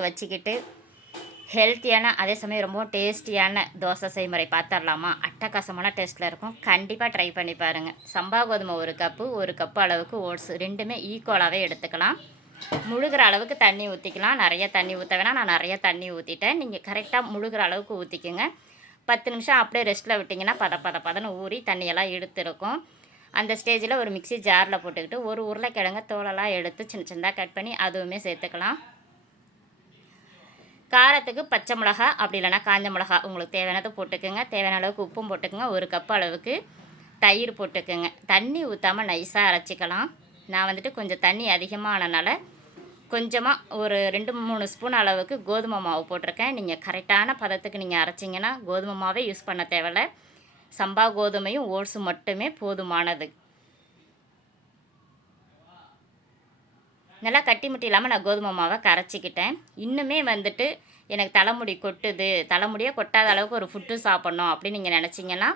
உருளைக்கிழங்கு வச்சுக்கிட்டு ஹெல்த்தியான அதே சமயம் ரொம்ப டேஸ்டியான தோசை செய்முறை பார்த்துடலாமா? அட்டகாசமான டேஸ்ட்டில் இருக்கும். கண்டிப்பாக ட்ரை பண்ணி பாருங்கள். சம்பா கோதுமை 1 கப்பு, 1 கப்பு அளவுக்கு ஓட்ஸ் ரெண்டுமே ஈக்குவலாகவே எடுத்துக்கலாம். முழுகிற அளவுக்கு தண்ணி ஊற்றிக்கலாம். நிறைய தண்ணி ஊற்ற வேணாம், நான் நிறைய தண்ணி ஊற்றிட்டேன். நீங்கள் கரெக்டாக முழுகிற அளவுக்கு ஊற்றிக்கோங்க. 10 நிமிஷம் அப்படியே ரெஸ்ட்டில் விட்டிங்கன்னா பதன்னு ஊறி தண்ணியெல்லாம் எடுத்துருக்கும். அந்த ஸ்டேஜில் ஒரு மிக்சி ஜாரில் போட்டுக்கிட்டு ஒரு உருளைக்கிழங்கு தோலெல்லாம் எடுத்து சின்ன சின்னதாக கட் பண்ணி அதுவுமே சேர்த்துக்கலாம். காரத்துக்கு பச்சை மிளகா அப்படி இல்லைனா காஞ்ச மிளகா உங்களுக்கு தேவையானதை போட்டுக்கோங்க. தேவையான அளவுக்கு உப்பும் போட்டுக்கோங்க. 1 கப் அளவுக்கு தயிர் போட்டுக்கோங்க. தண்ணி ஊற்றாமல் நைஸாக அரைச்சிக்கலாம். நான் வந்துட்டு கொஞ்சம் தண்ணி அதிகமானனால கொஞ்சமாக ஒரு 2-3 ஸ்பூன் அளவுக்கு கோதுமை மாவு போட்டிருக்கேன். நீங்கள் கரெக்டான பதத்துக்கு நீங்கள் அரைச்சிங்கன்னா கோதுமை மாவே யூஸ் பண்ண தேவையில்ல. சம்பா கோதுமையும் ஓட்ஸும் மட்டுமே போதுமானது. நல்லா கட்டி முட்டி இல்லாமல் நான் கோதுமை மாவை கரைச்சிக்கிட்டேன். இன்னுமே வந்துட்டு எனக்கு தலைமுடி கொட்டுது, தலைமுடியே கொட்டாத அளவுக்கு ஒரு ஃபுட்டு சாப்பிட்ணும் அப்படின்னு நீங்கள் நினச்சிங்கன்னா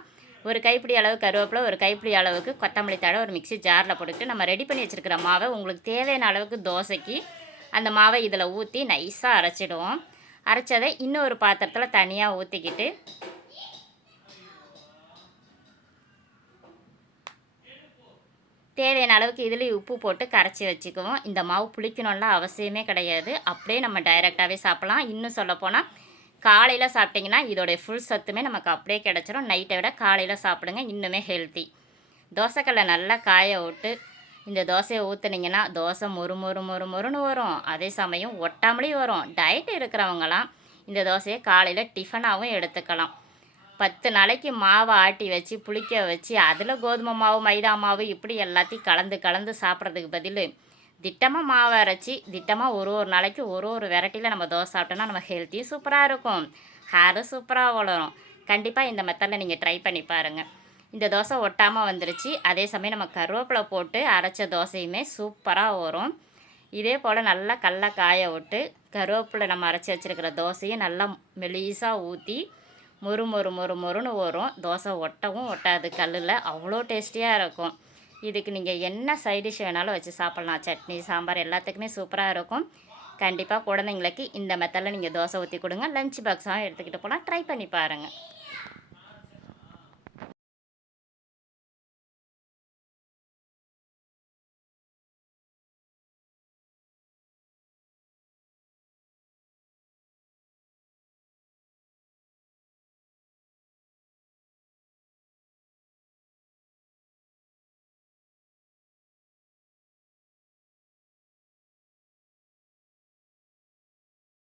ஒரு கைப்பிடி அளவு கருவேப்பிலை, ஒரு கைப்பிடி அளவுக்கு கொத்தமல்லி தழை ஒரு மிக்சி ஜாரில் போட்டுக்கிட்டு நம்ம ரெடி பண்ணி வச்சுருக்கிற மாவை உங்களுக்கு தேவையான அளவுக்கு தோசைக்கு அந்த மாவை இதில் ஊற்றி நைஸாக அரைச்சிடுவோம். அரைச்சதை இன்னொரு பாத்திரத்தில் தனியாக ஊற்றிக்கிட்டு தேவையான அளவுக்கு இதுலேயும் உப்பு போட்டு கரைச்சி வச்சுக்குவோம். இந்த மாவு புளிக்கணும்லாம் அவசியமே கிடையாது. அப்படியே நம்ம டைரெக்டாகவே சாப்பிட்லாம். இன்னும் சொல்லப்போனால் காலையில் சாப்பிட்டிங்கன்னா இதோடைய ஃபுல் சத்துமே நமக்கு அப்படியே கிடச்சிரும். நைட்டை விட காலையில் சாப்பிடுங்க, இன்னுமே ஹெல்த்தி. தோசைக்கல்லை நல்லா காய விட்டு இந்த தோசையை ஊற்றுனீங்கன்னா தோசை மொறுன்னு வரும். அதே சமயம் ஒட்டாமலேயும் வரும். டயட் இருக்கிறவங்களாம் இந்த தோசையை காலையில் டிஃபனாகவும் எடுத்துக்கலாம். 10 நாளைக்கு மாவை ஆட்டி வச்சு புளிக்க வச்சு அதில் கோதுமை மாவு மைதா மாவு இப்படி எல்லாத்தையும் கலந்து சாப்பிட்றதுக்கு பதில் திட்டமாக மாவை அரைச்சி திட்டமாக ஒரு நாளைக்கு ஒரு வெரைட்டியில் நம்ம தோசை சாப்பிட்டோன்னா நம்ம ஹெல்த்தியும் சூப்பராக இருக்கும், ஹேரும் சூப்பராக வளரும். கண்டிப்பாக இந்த மெத்தடில் நீங்கள் ட்ரை பண்ணி பாருங்கள். இந்த தோசை ஒட்டாமல் வந்துருச்சு. அதே சமயம் நம்ம கருவேப்பிலை போட்டு அரைச்ச தோசையுமே சூப்பராக வரும். இதே போல் நல்லா கடல காய விட்டு கருவேப்பிலை நம்ம அரைச்சி வச்சுருக்கிற தோசையும் நல்லா மெலிசாக ஊற்றி மொறுன்னு வரும். தோசை ஒட்டவும் ஒட்டாது கல்லில், அவ்வளோ டேஸ்டியாக இருக்கும். இதுக்கு நீங்கள் என்ன சைட் டிஷ் வேணாலும் வச்சு சாப்பிட்லாம். சட்னி சாம்பார் எல்லாத்துக்குமே சூப்பராக இருக்கும். கண்டிப்பாக குழந்தைங்களுக்கு இந்த மெத்தடில் நீங்கள் தோசை ஊற்றி கொடுங்க. லஞ்ச் பாக்ஸாகவும் எடுத்துக்கிட்டு போகலாம். ட்ரை பண்ணி பாருங்கள்.